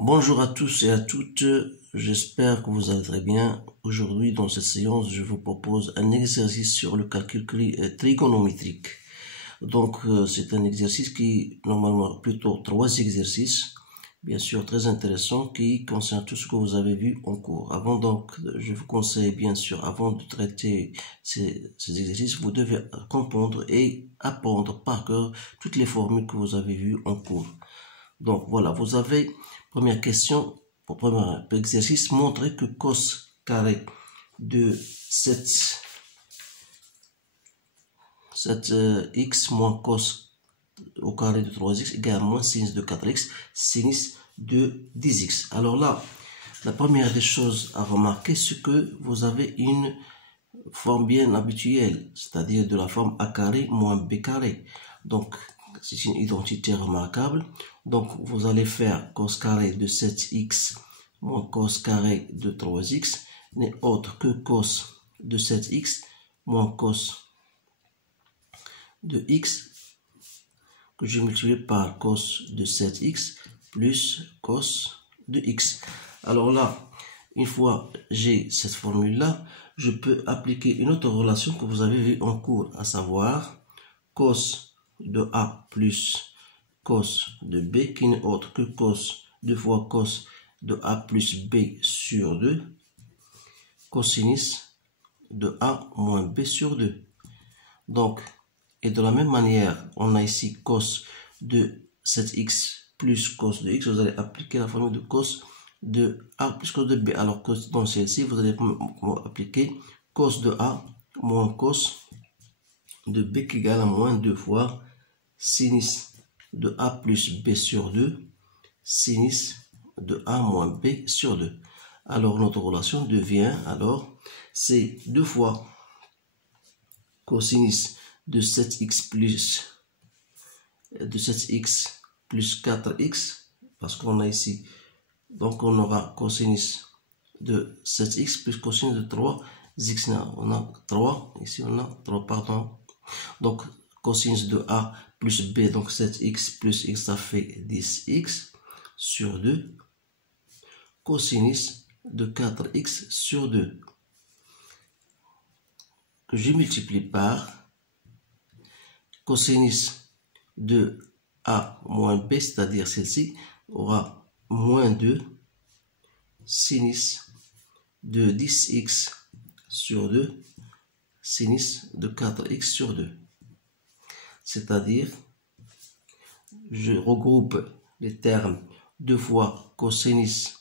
Bonjour à tous et à toutes, j'espère que vous allez très bien. Aujourd'hui, dans cette séance, je vous propose un exercice sur le calcul trigonométrique. Donc, c'est un exercice qui, normalement, plutôt 3 exercices, bien sûr très intéressants, qui concernent tout ce que vous avez vu en cours. Avant donc, je vous conseille, bien sûr, avant de traiter ces exercices, vous devez comprendre et apprendre par cœur toutes les formules que vous avez vues en cours. Donc voilà, vous avez, première question, pour premier exercice, montrer que cos carré de 7x moins cos au carré de 3x égale à moins sinus de 4x, sinus de 10x. Alors là, la première des choses à remarquer, c'est que vous avez une forme bien habituelle, c'est-à-dire de la forme a carré moins b carré. Donc, c'est une identité remarquable. Donc, vous allez faire cos carré de 7x moins cos carré de 3x n'est autre que cos de 7x moins cos de x que je multiplie par cos de 7x plus cos de x. Alors là, une fois j'ai cette formule-là, je peux appliquer une autre relation que vous avez vue en cours, à savoir cos de A plus cos de B, qui n'est autre que cos 2 fois cos de A plus B sur 2, cosinus de A moins B sur 2. Donc, et de la même manière, on a ici cos de 7x plus cos de x, vous allez appliquer la formule de cos de A plus cos de B. Alors, dans celle-ci, vous allez appliquer cos de A moins cos de B qui égale à moins 2 fois sinus de A plus B sur 2, sinus de A moins B sur 2. Alors, notre relation devient, c'est 2 fois cosinus de 7x plus 4x, parce qu'on a ici, donc on aura cosinus de 7x plus cosinus de 3x, on a 3, ici on a 3, pardon. Donc, cosinus de A plus B, donc 7x plus x, ça fait 10x sur 2. Cosinus de 4x sur 2, que je multiplie par cosinus de A moins B, c'est-à-dire celle-ci, aura moins 2 sinus de 10x sur 2, sinus de 4x sur 2. C'est-à-dire, je regroupe les termes 2 fois cosinus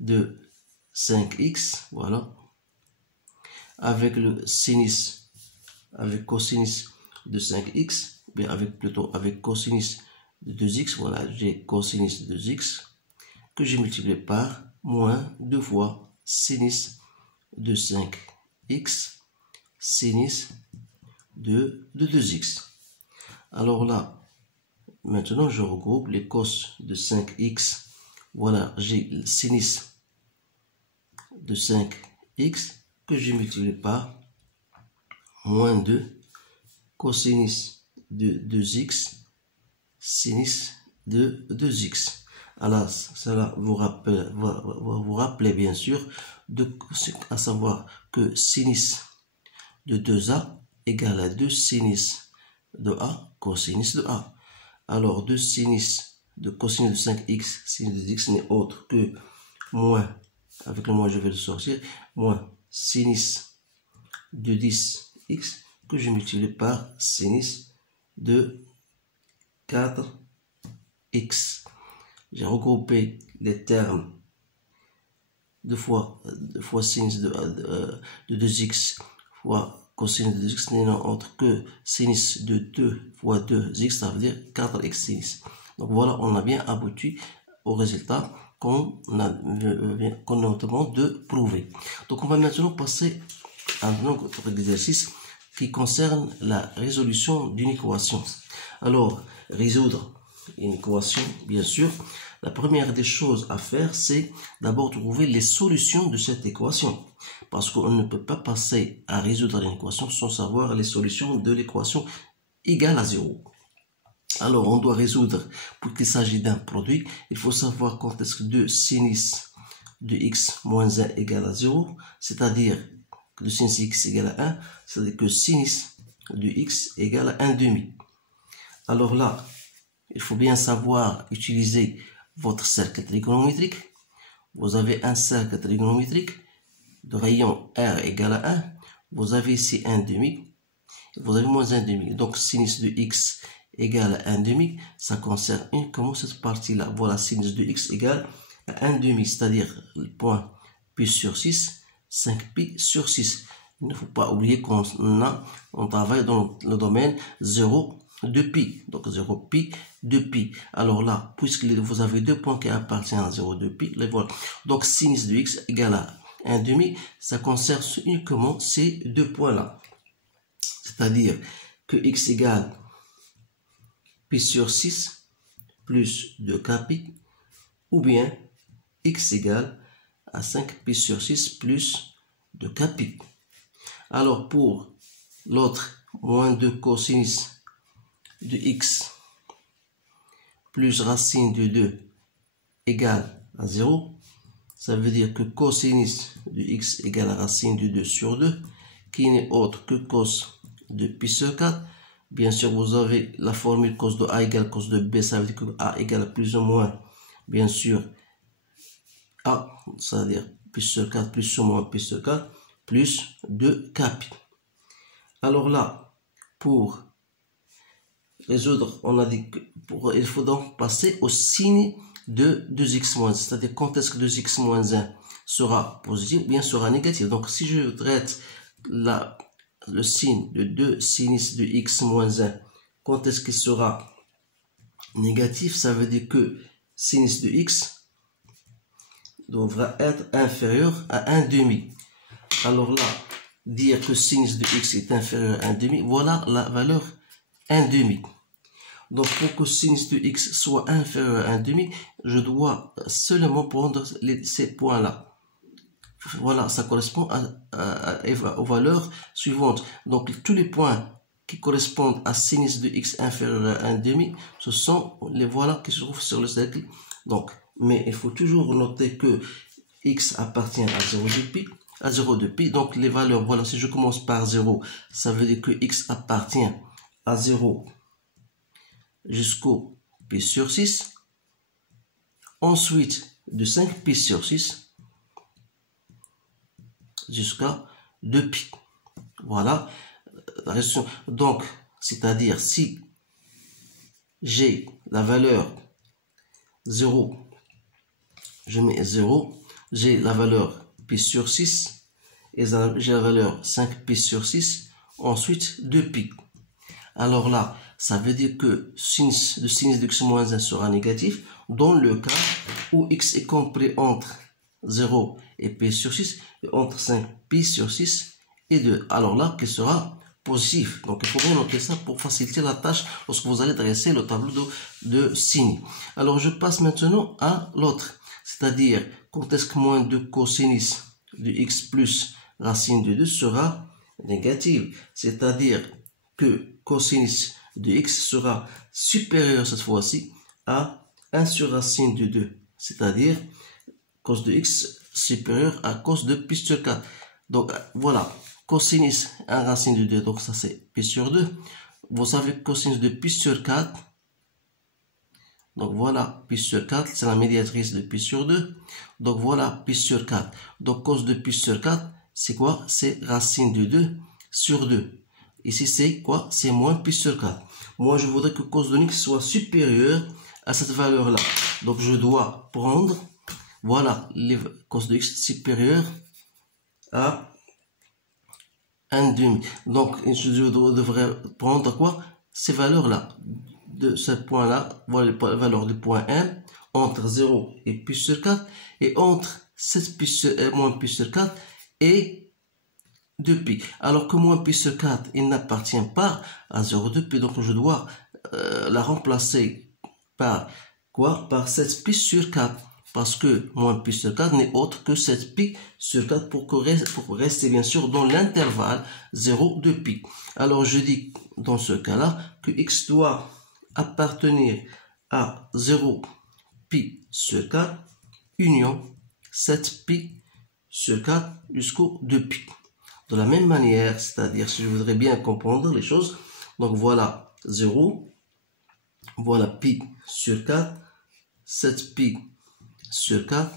de 5x, voilà, avec le sinus, avec cosinus de 5x, bien avec cosinus de 2x, voilà, j'ai cosinus de 2x, que j'ai multiplié par moins 2 fois sinus de 5x, sinus de 2x. Alors là, maintenant je regroupe les cos de 5x, voilà, j'ai le sinus de 5x que j'ai multiplié par moins 2 cosinus de 2x sinus de 2x. Alors, cela vous rappelez bien sûr, à savoir que sinus de 2a égale à 2 sinus de a cosinus de a. Alors, 2 sinus de cosinus de 5x sinus de 2x n'est autre que moins, avec le moins je vais le sortir, moins sinus de 10x que je multiplie par sinus de 4x. J'ai regroupé les termes 2 fois sinus de 2x fois cosinus de 2x n'est autre que sinus de 2 fois 2x, ça veut dire 4x sinus. Donc voilà, on a bien abouti au résultat qu'on demande de prouver. Donc on va maintenant passer à un autre exercice qui concerne la résolution d'une équation. Alors, résoudre une équation, bien sûr, la première des choses à faire, c'est d'abord trouver les solutions de cette équation. Parce qu'on ne peut pas passer à résoudre une équation sans savoir les solutions de l'équation égale à 0. Alors, on doit résoudre, pour qu'il s'agisse d'un produit, il faut savoir quand est-ce que 2 sinus de x moins 1 égale à 0, c'est-à-dire que le sinus x égale à 1, c'est-à-dire que sinus de x égale à 1 demi. Alors là, il faut bien savoir utiliser votre cercle trigonométrique. Vous avez un cercle trigonométrique de rayon R égale à 1. Vous avez ici 1 demi. Vous avez moins 1 demi. Donc, sinus de x égale à 1 demi. Ça concerne uniquement cette partie-là. Voilà, sinus de x égale à 1 demi. C'est-à-dire le point pi sur 6, 5 pi sur 6. Il ne faut pas oublier qu'on travaille dans le domaine 0 de pi. Donc 0 pi de pi. Alors là, puisque vous avez deux points qui appartiennent à 0 de pi, les voilà. Donc sinus de x égale à 1 demi, ça concerne uniquement ces deux points-là. C'est-à-dire que x égale pi sur 6 plus 2k pi, ou bien x égale à 5 pi sur 6 plus 2k pi. Alors pour l'autre, moins 2 cosinus de x plus racine de 2 égale à 0, ça veut dire que cosinus de x égale à racine de 2 sur 2, qui n'est autre que cos de pi sur 4. Bien sûr, vous avez la formule cos de a égale cos de b, ça veut dire que a égale plus ou moins, bien sûr, a, c'est-à-dire pi sur 4 plus ou moins pi sur 4, plus 2k pi. Alors là, pour résoudre, on a dit que il faut donc passer au signe de 2x-1, c'est-à-dire quand est-ce que 2x-1 sera positif, bien sera négatif. Donc si je traite le signe de 2 sinus de x-1, quand est-ce qu'il sera négatif, ça veut dire que sinus de x devra être inférieur à 1 demi. Alors là, dire que sinus de x est inférieur à 1 demi, voilà la valeur 1 demi. Donc pour que sinus de x soit inférieur à 1 demi, je dois seulement prendre ces points-là. Voilà, ça correspond aux valeurs suivantes. Donc tous les points qui correspondent à sinus de x inférieur à 1 demi, ce sont les voilà qui se trouvent sur le cercle. Donc, mais il faut toujours noter que x appartient à 0 de pi. À 0 de pi, donc les valeurs, voilà, si je commence par 0, ça veut dire que x appartient à 0 jusqu'au pi sur 6. Ensuite, de 5 pi sur 6 jusqu'à 2 pi. Voilà la question. Donc, c'est-à-dire si j'ai la valeur 0, je mets 0, j'ai la valeur pi sur 6 et j'ai la valeur 5 pi sur 6, ensuite 2 pi. Alors là, ça veut dire que le sinus de x-1 sera négatif dans le cas où x est compris entre 0 et pi sur 6, et entre 5 pi sur 6 et 2. Alors là, qu'il sera positif. Donc il faut bien noter ça pour faciliter la tâche lorsque vous allez dresser le tableau de signes. Alors je passe maintenant à l'autre, c'est-à-dire quand est-ce que moins 2 cosinus de x plus racine de 2 sera négative, c'est-à-dire que cosinus de x sera supérieur cette fois-ci à 1 sur racine de 2, c'est-à-dire cos de x supérieur à cos de pi sur 4. Donc voilà, cosinus 1 racine de 2, donc ça c'est pi sur 2. Vous savez cosinus de pi sur 4, donc voilà pi sur 4, c'est la médiatrice de pi sur 2. Donc voilà pi sur 4. Donc cos de pi sur 4, c'est quoi? C'est racine de 2 sur 2. Ici, c'est quoi? C'est moins pi sur 4. Moi, je voudrais que cos de x soit supérieur à cette valeur-là. Donc, je dois prendre, voilà, les cos de x supérieur à 1 demi. Donc, je devrais prendre quoi? Ces valeurs-là. De ce point-là, voilà les valeurs du point 1, entre 0 et pi sur 4, et entre 7 pi sur, moins pi sur 4 et 2 pi. Alors que moins pi sur 4, il n'appartient pas à 0,2 pi. Donc je dois la remplacer par quoi? Par 7 pi sur 4. Parce que moins pi sur 4 n'est autre que 7 pi sur 4 pour rester bien sûr dans l'intervalle 0,2 pi. Alors je dis dans ce cas-là que x doit appartenir à 0 pi sur 4 union 7 pi sur 4 jusqu'au 2 pi. De la même manière, c'est-à-dire si je voudrais bien comprendre les choses, donc voilà 0, voilà pi sur 4, 7 pi sur 4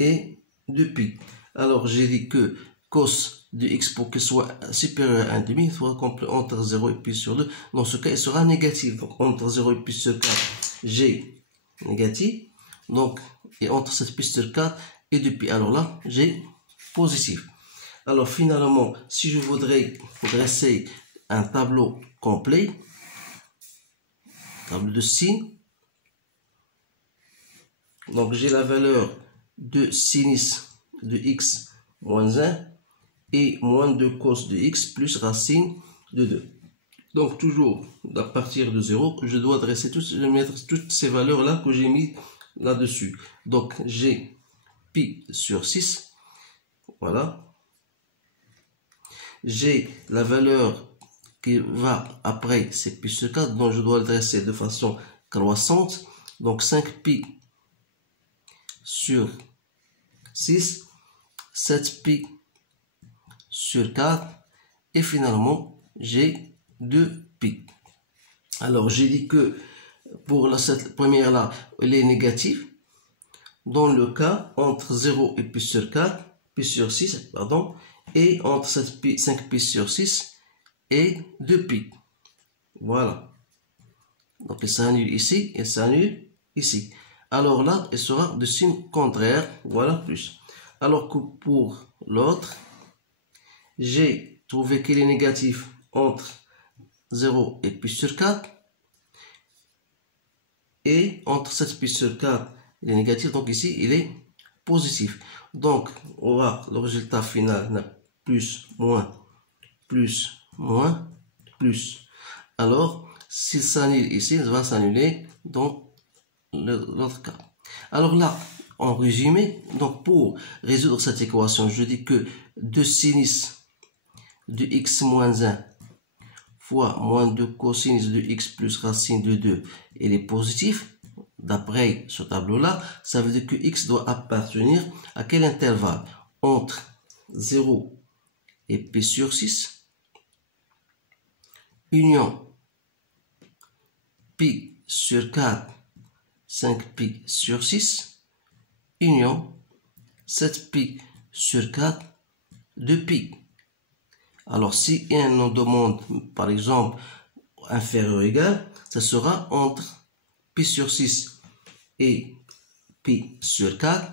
et 2 pi. Alors j'ai dit que cos de x pour qu'il soit supérieur à 1 demi, il faudra compter entre 0 et pi sur 2. Dans ce cas, il sera négatif. Donc entre 0 et pi sur 4, j'ai négatif. Donc, et entre 7 pi sur 4 et 2 pi. Alors là, j'ai positif. Alors finalement, si je voudrais dresser un tableau complet, tableau de signes, donc j'ai la valeur de sinus de x moins 1 et moins 2 cos de x plus racine de 2. Donc toujours à partir de 0, je dois dresser mettre toutes ces valeurs là que j'ai mis là-dessus. Donc j'ai pi sur 6, voilà. J'ai la valeur qui va après, c'est pi sur 4, donc je dois le dresser de façon croissante. Donc 5 pi sur 6, 7 pi sur 4, et finalement j'ai 2 pi. Alors j'ai dit que pour cette première là, elle est négative. Dans le cas entre 0 et pi sur 4, pi sur 6, pardon, et entre 7 pi, 5 pi sur 6 et 2 pi. Voilà. Donc il s'annule ici et s'annule ici. Alors là, il sera de signe contraire. Voilà plus. Alors que pour l'autre, j'ai trouvé qu'il est négatif entre 0 et pi sur 4. Et entre 7 pi sur 4, il est négatif. Donc ici, il est positif. Donc, on va le résultat final, plus, moins, plus, moins, plus. Alors, s'il s'annule ici, il va s'annuler dans l'autre cas. Alors là, en résumé, donc pour résoudre cette équation, je dis que 2 sinus de x moins 1 fois moins 2 cosinus de x plus racine de 2, il est positif. D'après ce tableau-là, ça veut dire que x doit appartenir à quel intervalle? Entre 0 et pi sur 6, union pi sur 4, 5 pi sur 6, union 7 pi sur 4, 2 pi. Alors si on nous demande par exemple inférieur ou égal, ça sera entre pi sur 6 et pi sur 4,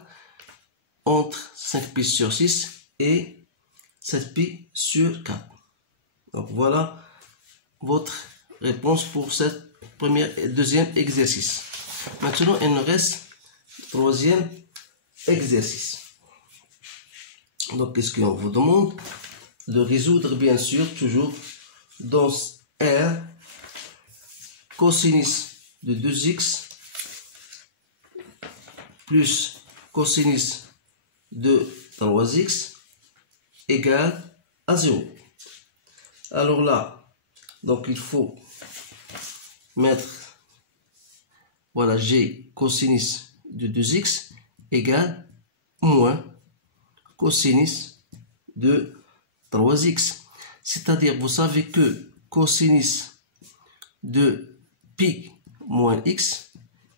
entre 5 pi sur 6 et 7 pi sur 4. Donc voilà votre réponse pour cette première et deuxième exercice. Maintenant, il nous reste troisième exercice. Donc, qu'est-ce qu'on vous demande? De résoudre, bien sûr, toujours dans R, cosinus de 2x plus cosinus de 3x égale à 0. Alors là, donc il faut mettre, voilà, j'ai cosinus de 2x égale moins cosinus de 3x. C'est-à-dire, vous savez que cosinus de pi moins x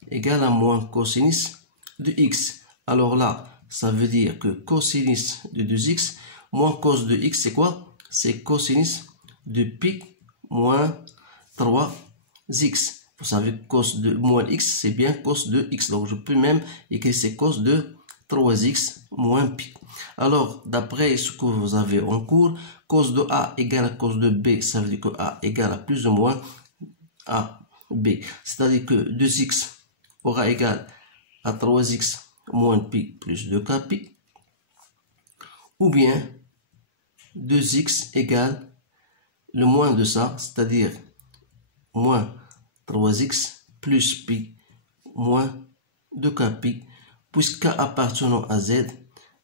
égale à moins cosinus de x. Alors là, ça veut dire que cosinus de 2x moins cos de x, c'est quoi? C'est cosinus de pi moins 3x. Vous savez que cos de moins x, c'est bien cos de x. Donc, je peux même écrire c'est cos de 3x moins pi. Alors, d'après ce que vous avez en cours, cos de a égale à cos de b, ça veut dire que a égale à plus ou moins à b. C'est-à-dire que 2x aura égal à 3x moins pi plus 2k pi. Ou bien 2x égale le moins de ça, c'est-à-dire moins 3x plus pi moins 2k pi. Puisque appartenant à z,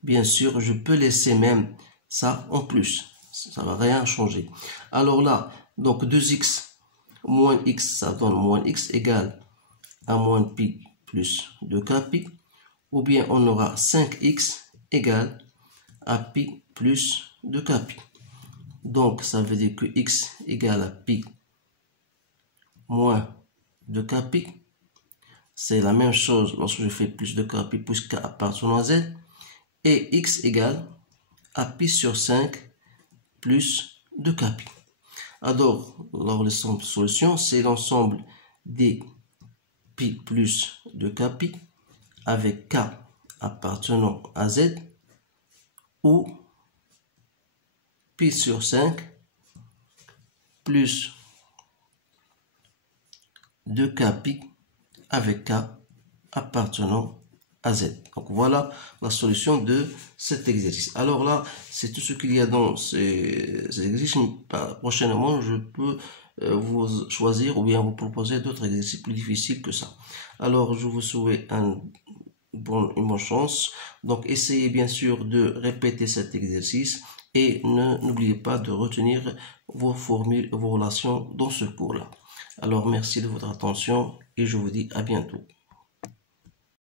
bien sûr, je peux laisser même ça en plus. Ça ne va rien changer. Alors là, donc 2x moins x, ça donne moins x égale à moins pi plus 2k pi, ou bien on aura 5x égale à pi plus 2k pi. Donc ça veut dire que x égale à pi moins 2k pi. C'est la même chose lorsque je fais plus 2k pi plus k appartenant à z. Et x égale à pi sur 5 plus 2k pi. Alors, l'ensemble de solutions, c'est l'ensemble des pi plus 2k pi avec k appartenant à z ou pi sur 5 plus 2k pi avec k appartenant à z. Donc voilà la solution de cet exercice. Alors là, c'est tout ce qu'il y a dans ces exercices. Prochainement, je peux vous choisir ou bien vous proposer d'autres exercices plus difficiles que ça. Alors, je vous souhaite une bonne chance. Donc, essayez bien sûr de répéter cet exercice et n'oubliez pas de retenir vos formules, vos relations dans ce cours-là. Alors, merci de votre attention et je vous dis à bientôt.